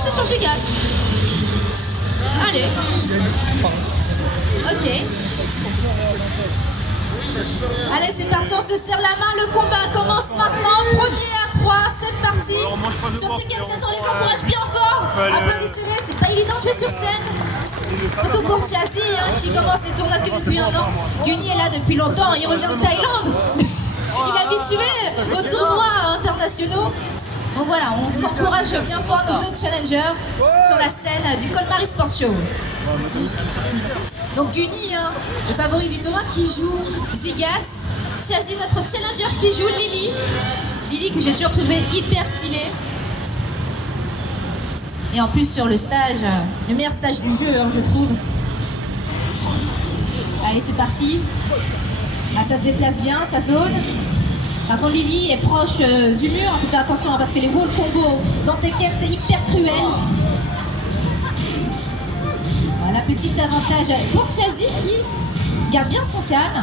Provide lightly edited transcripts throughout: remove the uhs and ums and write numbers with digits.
passer sur Gigas. Allez. Ok. Allez, c'est parti, on se serre la main, le combat commence maintenant. Premier à 3, c'est parti. Sur Tekken 7, on les encourage bien fort. Applaudissez-les, c'est pas évident de jouer sur scène. Surtout pour Chiazi, qui commence les tournois que depuis 1 an. Guni est là depuis longtemps, il revient de Thaïlande. Il est habitué aux tournois internationaux. Donc voilà, on encourage bien fort nos 2 challengers sur la scène du Colmar Esports Show. Donc Guni, le favori du tournoi, qui joue Gigas. Chiazi, notre challenger, qui joue Lily. Lily que j'ai toujours trouvé hyper stylée. Et en plus sur le stage, le meilleur stage du jeu, je trouve. Allez, c'est parti. Ah, ça se déplace bien, sa zone. Par contre, Lily est proche du mur. Il faut faire attention parce que les wall combos dans Tekken, c'est hyper cruel. Voilà, petit avantage pour Chiazi qui garde bien son calme.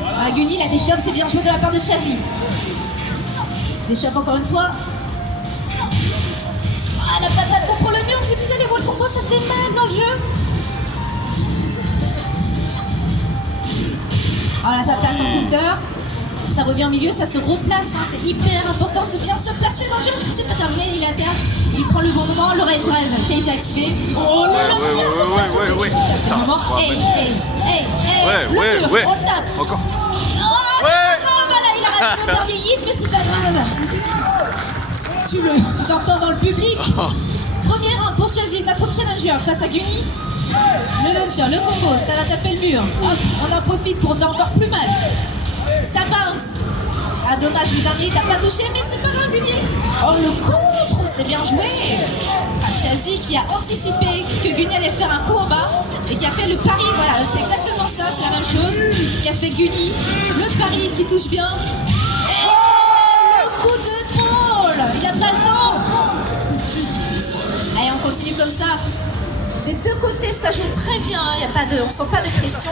Ah, Guni, la déchoppe, c'est bien joué de la part de Chiazi. Déchoppe encore une fois. Ah, la patate contre le mur, je vous disais, les wall combos, ça fait mal dans le jeu. Voilà, ça place en counter. Ça revient au milieu, ça se replace, c'est hyper important de bien se placer dans le jeu. C'est pas terminé, il est à terre, il prend le bon moment, le Rage Drive qui a été activé. Oh là là, c'est le moment. Le mur, on le tape. Encore. Oh, c'est pas grave, voilà, il a raté le dernier hit, mais c'est pas grave. Tu le j'entends dans le public. Premier round pour Chiazi, notre challenger face à Guni. Le launcher, le combo, ça va taper le mur. Hop, on en profite pour faire encore plus mal. Ça bounce. Ah, dommage, le dernier t'as pas touché, mais c'est pas grave, Guni. Oh, le contre, c'est bien joué. Ah, Chiazi qui a anticipé que Guni allait faire un coup en bas et qui a fait le pari. Voilà, c'est exactement ça, c'est la même chose. Qui a fait Guni, le pari qui touche bien. Et le coup d'épaule. Il a pas le temps. Allez, on continue comme ça. Des 2 côtés, ça joue très bien. Y a pas de, on sent pas de pression.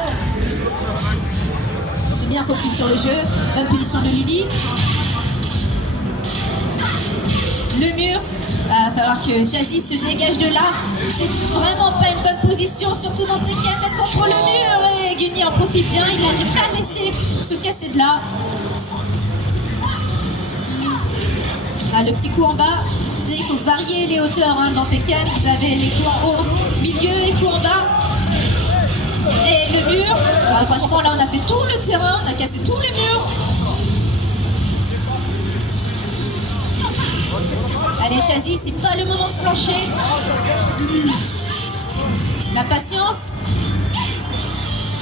C'est bien focus sur le jeu. Bonne position de Lily. Le mur. Il va falloir que Chiazi se dégage de là. C'est vraiment pas une bonne position, surtout dans Tekken, d'être contre le mur. Et Guni en profite bien. Il n'a pas laissé se casser de là. Ah, le petit coup en bas. Il faut varier les hauteurs dans Tekken. Vous avez les coups en haut, milieu et coups en bas. Et le mur. Alors, franchement, là, on a fait tout le terrain. On a cassé tous les murs. Allez, Chiazi, c'est pas le moment de flancher. La patience.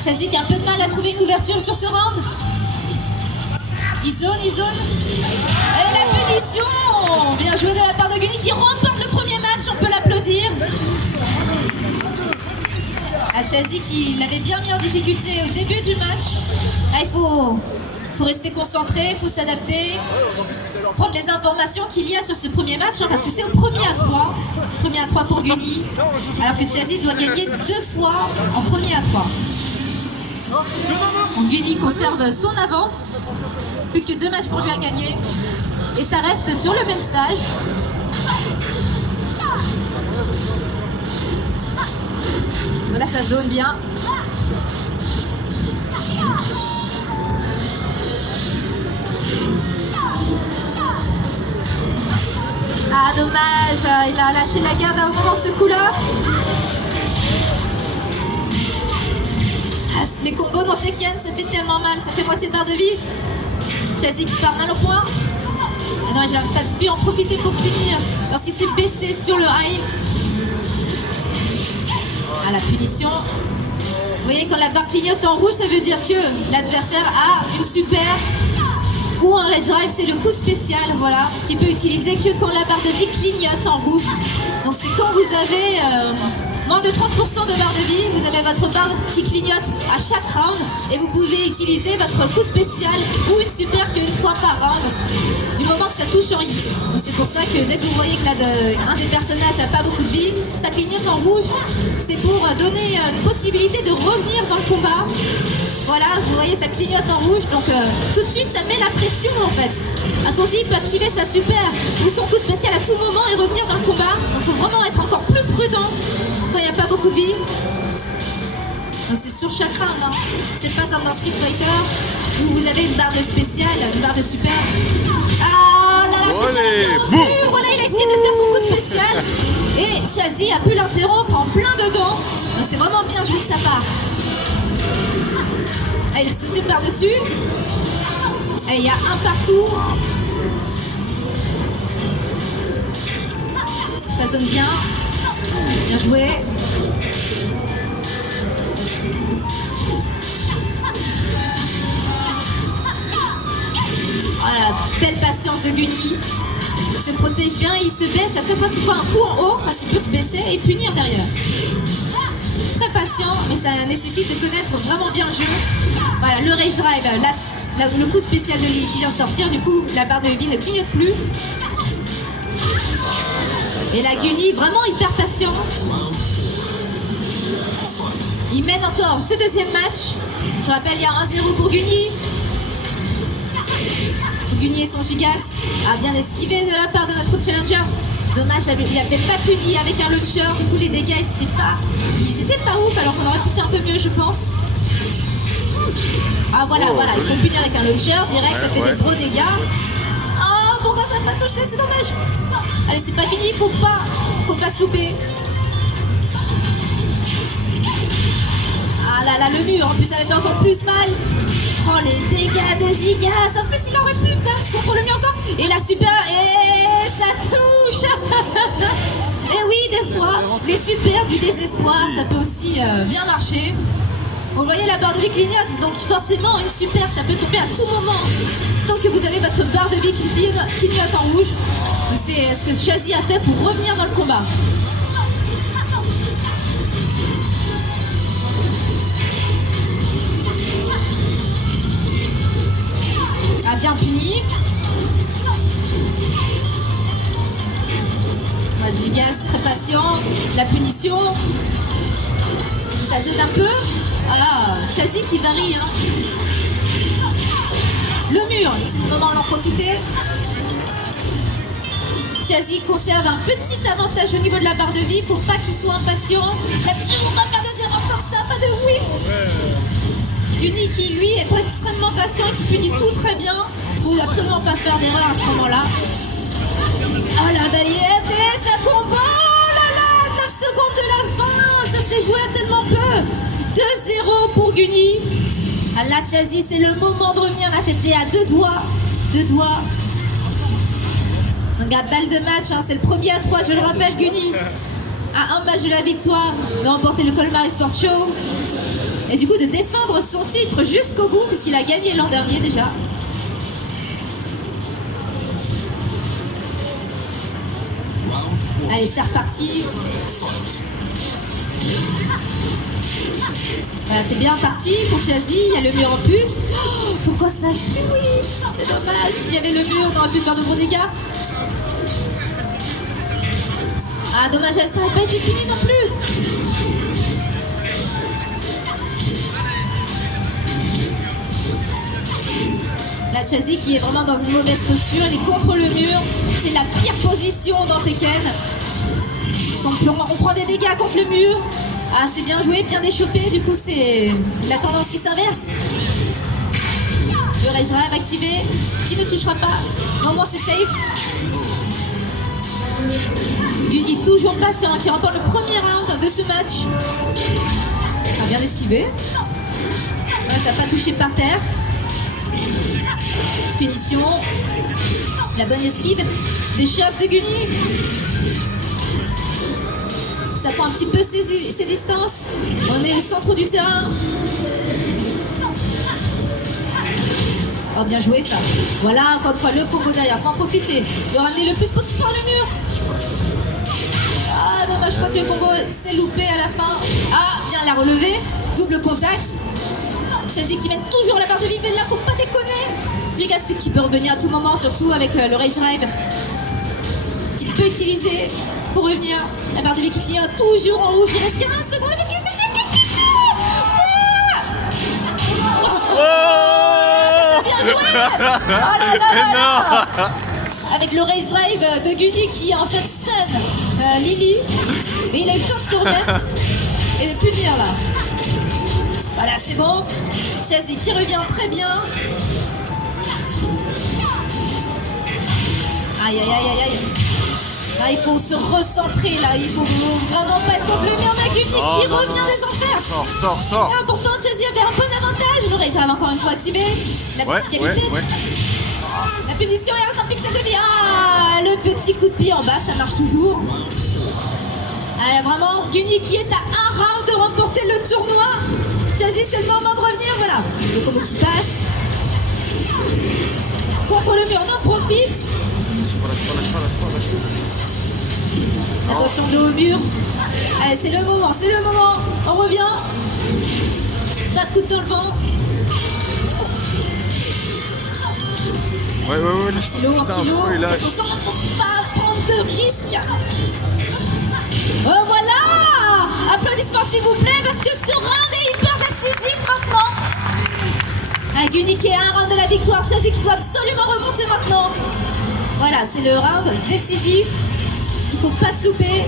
Chiazi qui a un peu de mal à trouver une ouverture sur ce round. Il zone. Et la punition. Bien joué de la part de Guni qui remporte le premier match, on peut l'applaudir. Chiazi qui l'avait bien mis en difficulté au début du match. Là, il faut rester concentré, il faut s'adapter, prendre les informations qu'il y a sur ce premier match, parce que c'est au premier à 3. Premier à 3 pour Guni, alors que Chiazi doit gagner 2 fois en premier à 3. Donc Guni conserve son avance, plus que 2 matchs pour lui à gagner, et ça reste sur le même stage. Voilà, ça zone bien. Ah, dommage, il a lâché la garde au moment de ce coup-là. Ah, les combos dans Tekken, ça fait tellement mal, ça fait moitié de barre de vie. Chiazi qui part mal au point. Ah non, j'ai pas pu en profiter pour punir lorsqu'il s'est baissé sur le high. Ah, la punition. Vous voyez, quand la barre clignote en rouge, ça veut dire que l'adversaire a une super ou un rage drive, c'est le coup spécial, voilà, qui peut utiliser que quand la barre de vie clignote en rouge. Donc c'est quand vous avez moins de 30% de barre de vie, vous avez votre barre qui clignote à chaque round et vous pouvez utiliser votre coup spécial ou une super qu'une fois par round, du moment que ça touche en hit. Donc c'est pour ça que dès que vous voyez que un des personnages n'a pas beaucoup de vie, ça clignote en rouge, c'est pour donner une possibilité de revenir dans le combat. Voilà, vous voyez, ça clignote en rouge, donc tout de suite ça met la pression en fait. Parce qu'on il peut activer sa super ou son coup spécial à tout moment et revenir dans le combat. Donc il faut vraiment être encore plus prudent quand il n'y a pas beaucoup de vie. Donc c'est sur chaque round, hein. C'est pas comme dans Street Fighter où vous avez une barre de spécial, une barre de super. Ah là là, c'était interrompu. Voilà, il a essayé de faire son coup spécial et Chazy a pu l'interrompre en plein dedans. Donc c'est vraiment bien joué de sa part. Ah, il a sauté par-dessus. Et il y a un partout. Ça sonne bien. Bien joué. Voilà, belle patience de Guni. Il se protège bien, il se baisse à chaque fois qu'il voit un coup en haut, parce qu'il peut se baisser et punir derrière. Très patient, mais ça nécessite de connaître vraiment bien le jeu. Voilà, le Rage Drive, le coup spécial de Lily qui vient de sortir, du coup la barre de vie ne clignote plus. Et la Guni, vraiment hyper patient. Il mène encore ce deuxième match. Je rappelle, il y a 1-0 pour Guni. Guni et son Gigas a bien esquivé de la part de notre challenger. Dommage, il n'avait pas puni avec un launcher. Du coup, les dégâts, ils étaient pas ouf, alors qu'on aurait pu faire un peu mieux, je pense. Ah voilà, voilà, ils sont punir avec un launcher direct, ça fait des gros dégâts. Oh, pourquoi ça n'a pas touché, c'est dommage. Allez, c'est pas fini, faut pas se louper. Ah là là, le mur, en plus ça avait fait encore plus mal. Oh, les dégâts de Gigas. En plus, il aurait pu perdre contre le mur encore. Et la super, et ça touche. Et oui, des fois, les super du désespoir, ça peut aussi bien marcher. Vous voyez, la barre de vie clignote, donc forcément une super ça peut tomber à tout moment tant que vous avez votre barre de vie qui clignote en rouge. Donc c'est ce que Chazy a fait pour revenir dans le combat. A bien puni. Gigas très patient, la punition. Ça zone un peu. Ah, Chazy qui varie, hein. Le mur, c'est le moment d'en profiter. Chazy conserve un petit avantage au niveau de la barre de vie. Faut pas qu'il soit impatient. Là-dessus, on va faire des erreurs comme ça, pas de whiff. Guni qui, lui, est extrêmement patient et qui punit tout très bien. Faut absolument pas faire d'erreur à ce moment-là. Ah, la balayette et ça combat. Oh là là, 9 secondes de la fin. Ça s'est joué à tellement peu. 2-0 pour Guni. À la Chazy, c'est le moment de revenir. La tête est à deux doigts. Donc à balle de match, hein, c'est le premier à 3, je le rappelle. Guni a un match de la victoire, de remporter le Colmar Esports Show. Et du coup de défendre son titre jusqu'au bout, puisqu'il a gagné l'an dernier déjà. Allez, c'est reparti. Voilà, c'est bien parti pour Chazy, il y a le mur en plus. Oh, pourquoi ça fait oui, c'est dommage, il y avait le mur, on aurait pu faire de gros dégâts. Ah dommage, ça n'aurait pas été fini non plus. La Chazy qui est vraiment dans une mauvaise posture, elle est contre le mur, c'est la pire position dans Tekken. On prend des dégâts contre le mur. Ah, c'est bien joué, bien déchopé, du coup c'est la tendance qui s'inverse. Le Rage Drive activé, qui ne touchera pas. Non, moi c'est safe. Guni toujours patient, qui remporte le premier round de ce match. Ah, bien esquivé. Ouais, ça n'a pas touché par terre. Punition. La bonne esquive. Des chops de Guni. Ça prend un petit peu ses distances. On est au centre du terrain. Oh, bien joué ça. Voilà, encore une fois, le combo derrière. Faut en profiter. Le ramener le plus possible par le mur. Ah, dommage, je crois que le combo s'est loupé à la fin. Ah, bien la relever. Double contact. Chazy qui mène toujours la barre de vie, mais là, faut pas déconner. Gigas qui peut revenir à tout moment, surtout avec le Rage Drive. Qu'il peut utiliser pour revenir. La barre de vie qui clignote toujours en rouge. Il reste 15 secondes. Mais qu'est-ce qu'il fait? joué. Oh là là là là. Avec le rage drive de Guni qui en fait stun Lily. Et il a eu le temps de se remettre et de punir là. Voilà, c'est bon. Shazzy qui revient très bien. Aïe aïe aïe aïe aïe. Là, il faut se recentrer là. Il faut vraiment pas être comme le mur. Mais Guni qui revient des enfers. Sors. Ah, pourtant Shazzy avait un peu d'avantage. Le rage drive encore une fois activé. La petite qualité. La punition, il reste un pixel de vie. Ah, le petit coup de pied en bas, ça marche toujours. Ah, vraiment, Guni qui est à un round de remporter le tournoi. Shazzy, c'est le moment de revenir, voilà. Le combo qui passe. Contre le mur, on en profite. Attention de haut mur. Allez, c'est le moment. On revient. Pas de coup de dans le vent. Ouais, un petit lot, ça se sent, faut pas prendre de risques. Oh voilà. Applaudissements s'il vous plaît, parce que ce round est hyper décisif maintenant. Guni qui est à un round de la victoire, Shazzy qui doit absolument remonter maintenant. Voilà, c'est le round décisif. Il faut pas se louper.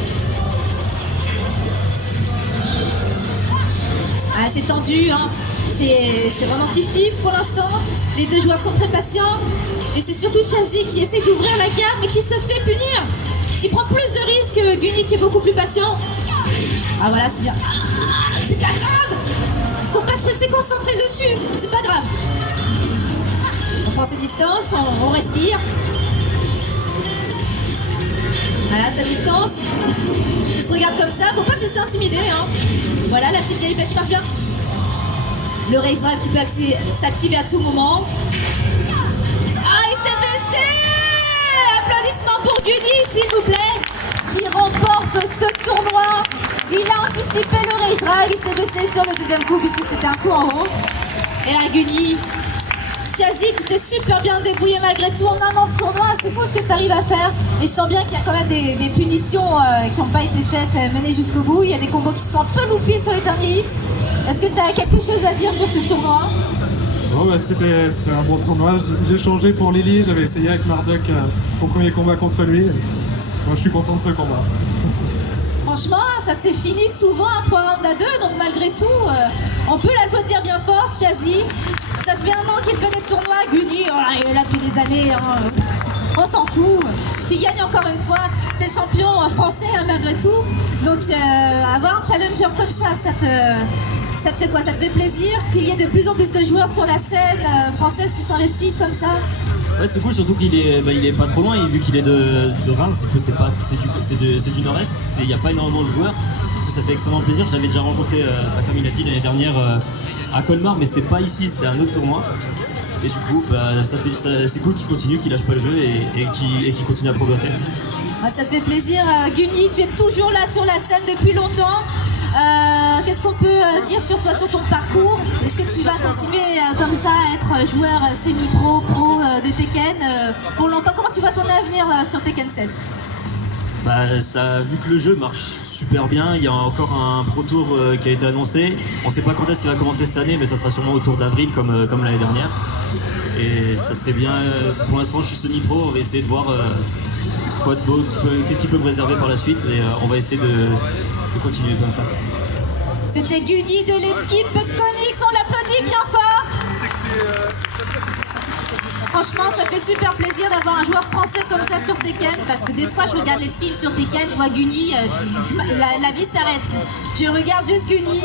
Ah, c'est tendu, hein. C'est vraiment kiff-kiff pour l'instant. Les deux joueurs sont très patients. Et c'est surtout Shazzy qui essaie d'ouvrir la garde, mais qui se fait punir. Qui prend plus de risques que Guni qui est beaucoup plus patient. Ah voilà, c'est bien. Ah, c'est pas grave. Faut pas se laisser concentrer dessus. C'est pas grave. On prend ses distances, on respire. Voilà, sa distance. Il se regarde comme ça. Faut pas se laisser intimider, hein. Voilà, la petite galipette qui marche bien. Le rage drive qui peut s'activer à tout moment. Ah, il s'est baissé. Applaudissements pour Guni, s'il vous plaît, qui remporte ce tournoi. Il a anticipé le rage drive, il s'est baissé sur le deuxième coup puisque c'était un coup en haut. Et là, Guni, Shazzy, tu t'es super bien débrouillé malgré tout en un an de tournoi. C'est fou ce que tu arrives à faire. Et je sens bien qu'il y a quand même des punitions qui n'ont pas été faites, menées jusqu'au bout. Il y a des combos qui se sont un peu loupés sur les derniers hits. Est-ce que tu as quelque chose à dire sur ce tournoi? Oh, bah, c'était un bon tournoi. J'ai changé pour Lily. J'avais essayé avec Marduk au premier combat contre lui. Moi, je suis content de ce combat. Franchement, ça s'est fini souvent à 3 rounds à 2, donc malgré tout, on peut l'applaudir bien fort, Shazzy. Ça fait un an qu'il fait des tournois, Guni, oh là, il est là depuis des années, hein. On s'en fout. Il gagne encore une fois, c'est champion français hein, malgré tout. Donc avoir un challenger comme ça te fait quoi? Ça te fait plaisir qu'il y ait de plus en plus de joueurs sur la scène française qui s'investissent comme ça? Ouais, c'est cool, surtout qu'il est pas trop loin, et vu qu'il est de Reims, du coup c'est du nord-est, il n'y a pas énormément de joueurs, du coup ça fait extrêmement plaisir. Je l'avais déjà rencontré, comme il a dit l'année dernière, à Colmar, mais c'était pas ici, c'était un autre tournoi. Et du coup, c'est cool qu'il continue, qu'il lâche pas le jeu et qu'il continue à progresser. Ah, ça fait plaisir, Guni, tu es toujours là sur la scène depuis longtemps. Qu'est-ce qu'on peut dire sur toi, sur ton parcours? Est-ce que tu vas continuer comme ça à être joueur semi-pro, pro de Tekken pour longtemps? Comment tu vois ton avenir sur Tekken 7? Vu que le jeu marche super bien, il y a encore un Pro Tour qui a été annoncé. On sait pas quand est-ce qu'il va commencer cette année, mais ça sera sûrement autour d'avril comme l'année dernière. Et ça serait bien, pour l'instant je suis semi-pro, on va essayer de voir quoi de beau, qu'est-ce qu'il peut me réserver par la suite, et on va essayer de continuer comme ça. C'était Guni de l'équipe Conix, on l'applaudit bien fort. Franchement, ça fait super plaisir d'avoir un joueur français comme ça sur Tekken, parce que des fois je regarde les skills sur Tekken, je vois Guni, la vie s'arrête. Je regarde juste Guni,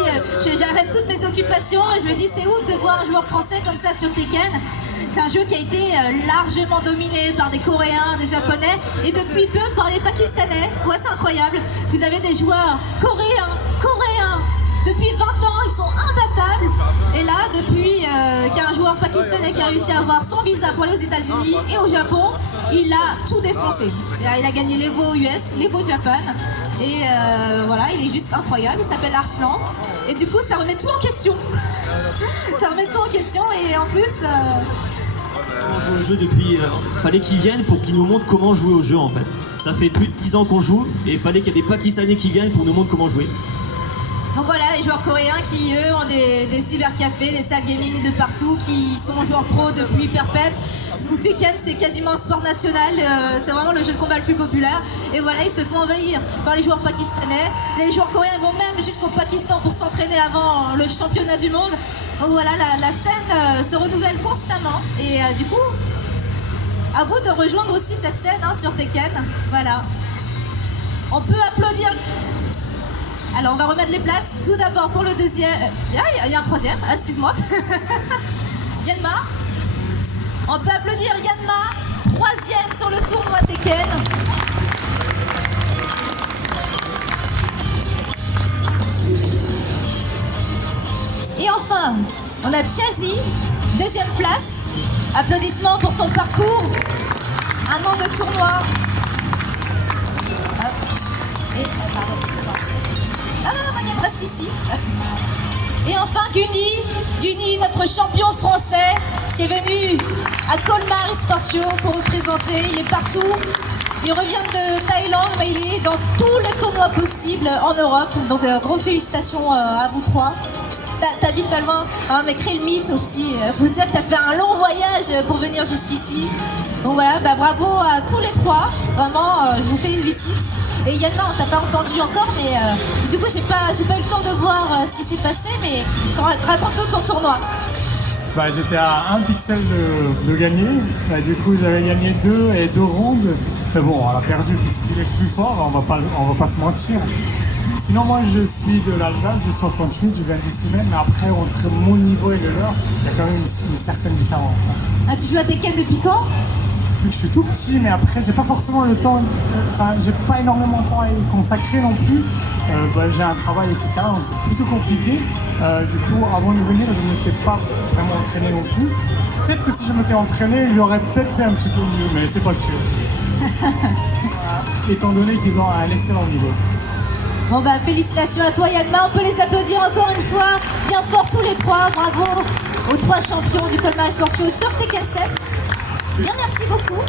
j'arrête toutes mes occupations et je me dis c'est ouf de voir un joueur français comme ça sur Tekken. C'est un jeu qui a été largement dominé par des Coréens, des Japonais et depuis peu par les Pakistanais. Ouais, c'est incroyable. Vous avez des joueurs coréens. Depuis 20 ans, ils sont imbattables. Et là, depuis qu'il y a un joueur pakistanais qui a réussi à avoir son visa pour aller aux États-Unis et au Japon, il a tout défoncé. Il a gagné l'Evo US, l'Evo Japan. Et voilà, il est juste incroyable. Il s'appelle Arslan. Et du coup, ça remet tout en question. Ça remet tout en question et en plus... On joue au jeu depuis... fallait qu'ils viennent pour qu'ils nous montrent comment jouer au jeu en fait. Ça fait plus de 10 ans qu'on joue et il fallait qu'il y ait des Pakistanais qui viennent pour nous montrer comment jouer. Donc voilà, les joueurs coréens qui, eux, ont des cybercafés, des salles gaming de partout, qui sont joueurs pro depuis perpète. Où Tekken, c'est quasiment un sport national, c'est vraiment le jeu de combat le plus populaire. Et voilà, ils se font envahir par les joueurs pakistanais. Les joueurs coréens vont même jusqu'au Pakistan pour s'entraîner avant le championnat du monde. Donc voilà, la scène se renouvelle constamment. Et du coup, à vous de rejoindre aussi cette scène sur Tekken. Voilà. On peut applaudir. Alors on va remettre les places. Tout d'abord pour le deuxième. Il y a un troisième, excuse-moi. Yanma. On peut applaudir Yanma, troisième sur le tournoi Tekken. Et enfin, on a Chiazi, deuxième place. Applaudissements pour son parcours. Un an de tournoi. Hop. Et, pardon, excusez-moi. Non, t'inquiète, reste ici. Et enfin, Guni, notre champion français, qui est venu à Colmar Esportio pour représenter. Il est partout. Il revient de Thaïlande, mais il est dans tous les tournois possibles en Europe. Donc, grosses félicitations à vous trois. T'habites pas loin. Ah, mais crée le mythe aussi. Faut dire que t'as fait un long voyage pour venir jusqu'ici. Donc voilà, bravo à tous les trois. Vraiment, je vous félicite. Et Yanma, on t'a pas entendu encore, mais du coup, j'ai pas eu le temps de voir ce qui s'est passé, mais raconte-nous ton tournoi. J'étais à 1 pixel de gagner. Du coup, j'avais gagné 2 rondes. Mais bon, on a perdu puisqu'il est plus fort, on va pas se mentir. Sinon, moi, je suis de l'Alsace, du 68, je viens d'ici même, mais après, entre mon niveau et le leur, il y a quand même une certaine différence. Ah, tu joues à Tekken depuis quand? Je suis tout petit, mais après, j'ai pas forcément le temps, j'ai pas énormément de temps à y consacrer non plus. J'ai un travail, etc., donc c'est plutôt compliqué. Du coup, avant de venir, je ne m'étais pas vraiment entraîné non plus. Peut-être que si je m'étais entraîné, j'aurais peut-être fait un petit peu mieux, mais c'est pas sûr. Étant donné qu'ils ont un excellent niveau. Bon félicitations à toi Yanma, on peut les applaudir encore une fois, bien fort tous les trois, bravo aux trois champions du Colmar Esportio sur Tekken 7. Bien, merci beaucoup.